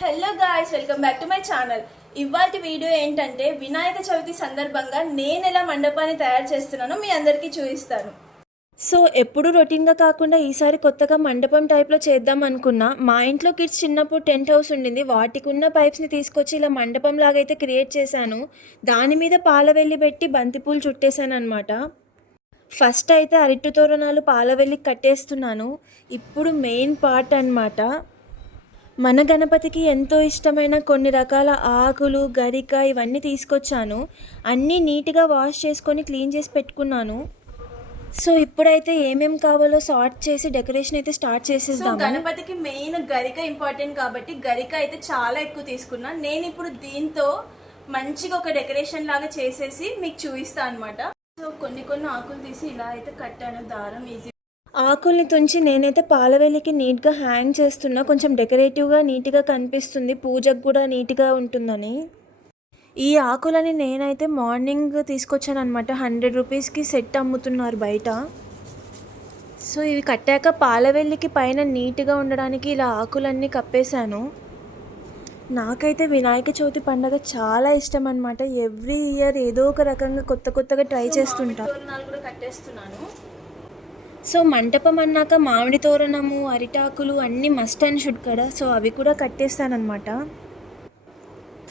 Hello guys, welcome back to my channel. ఇవాల్టి video ఏంటంటే వినాయక చవితి సందర్భంగా నేను ఎలా మండపాన్ని తయారు చేస్తున్నానో మీ అందరికీ చూపిస్తాను. సో ఎప్పుడు రొటీన్గా కాకుండా ఈసారి కొత్తగా మండపం టైప్లో చేద్దాం అనుకున్నా. మా ఇంట్లో కిడ్స్ చిన్నప్పుడు టెంట్ హౌస్ ఉండింది, వాటికి ఉన్న పైప్స్ని తీసుకొచ్చి ఇలా మండపం లాగైతే క్రియేట్ చేశాను. దాని మీద పాలవెల్లి పెట్టి బంతిపూలు చుట్టేశాను అనమాట. ఫస్ట్ అయితే అరటి తోరణాలు పాలవెల్లికి కట్టేస్తున్నాను. ఇప్పుడు మెయిన్ పార్ట్ అనమాట. మన గణపతికి ఎంతో ఇష్టమైన కొన్ని రకాల ఆకులు, గరిక ఇవన్నీ తీసుకొచ్చాను. అన్నీ నీట్గా వాష్ చేసుకొని క్లీన్ చేసి పెట్టుకున్నాను. సో ఇప్పుడైతే ఏమేం కావాలో సార్ట్ చేసి డెకరేషన్ అయితే స్టార్ట్ చేసేద్దాం. గణపతికి మెయిన్ గరిక ఇంపార్టెంట్ కాబట్టి గరిక అయితే చాలా ఎక్కువ తీసుకున్నా. నేను ఇప్పుడు దీంతో మంచిగా ఒక డెకరేషన్ లాగా చేసేసి మీకు చూపిస్తాను అనమాట. సో కొన్ని ఆకులు తీసి ఇలా అయితే కట్టాను, దారం ఈజీ. ఆకుల్ని తుంచి నేనైతే పాలవెల్లికి నీట్గా హ్యాంగ్ చేస్తున్నా, కొంచెం డెకరేటివ్గా నీట్గా కనిపిస్తుంది, పూజకు కూడా నీట్గా ఉంటుందని. ఈ ఆకులని నేనైతే మార్నింగ్ తీసుకొచ్చాను అనమాట. 100 రూపీస్కి సెట్ అమ్ముతున్నారు బయట. సో ఇవి కట్టాక పాలవెల్లికి పైన నీట్గా ఉండడానికి ఇలా ఆకులన్నీ కప్పేశాను. నాకైతే వినాయక చవితి పండుగ చాలా ఇష్టం అనమాట. ఎవ్రీ ఇయర్ ఏదో ఒక రకంగా కొత్తగా ట్రై చేస్తుంటా. కూడా కట్టేస్తున్నాను. సో మంటపం అన్నాక మామిడి తోరణము, అరిటాకులు అన్నీ మస్ట్ అండ్ షుడ్ కదా. సో అవి కూడా కట్టేస్తానమాట.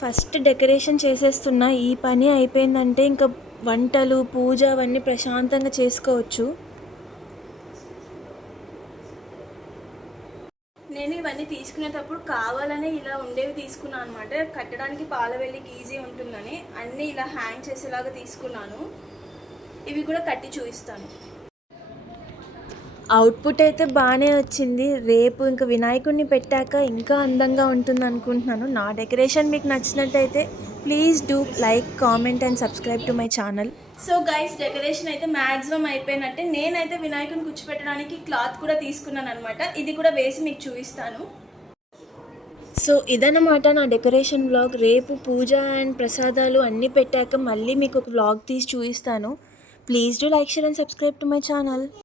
First decoration చేసేస్తున్నా. ఈ పని అయిపోయిందంటే ఇంకా వంటలు, పూజ అవన్నీ ప్రశాంతంగా చేసుకోవచ్చు. నేను ఇవన్నీ తీసుకునేటప్పుడు కావాలనే ఇలా ఉండేవి తీసుకున్నాను అనమాట. కట్టడానికి పాలవెల్లికి ఈజీ ఉంటుందని అన్నీ ఇలా హ్యాంగ్ చేసేలాగా తీసుకున్నాను. ఇవి కూడా కట్టి చూపిస్తాను. అవుట్పుట్ అయితే బాగానే వచ్చింది. రేపు ఇంకా వినాయకుడిని పెట్టాక ఇంకా అందంగా ఉంటుంది అనుకుంటున్నాను. నా డెకరేషన్ మీకు నచ్చినట్టయితే please do like, comment and subscribe to my channel. So guys, decoration అయితే మ్యాక్సిమం అయిపోయినట్టే. నేనైతే వినాయకుడిని కూర్చోపెట్టడానికి క్లాత్ కూడా తీసుకున్నాను అనమాట. ఇది కూడా వేసి మీకు చూపిస్తాను. సో ఇదన్నమాట నా డెకరేషన్ వ్లాగ్. రేపు పూజ అండ్ ప్రసాదాలు అన్నీ పెట్టాక మళ్ళీ మీకు ఒక వ్లాగ్ తీసి చూపిస్తాను. Please do like, share and subscribe to my channel.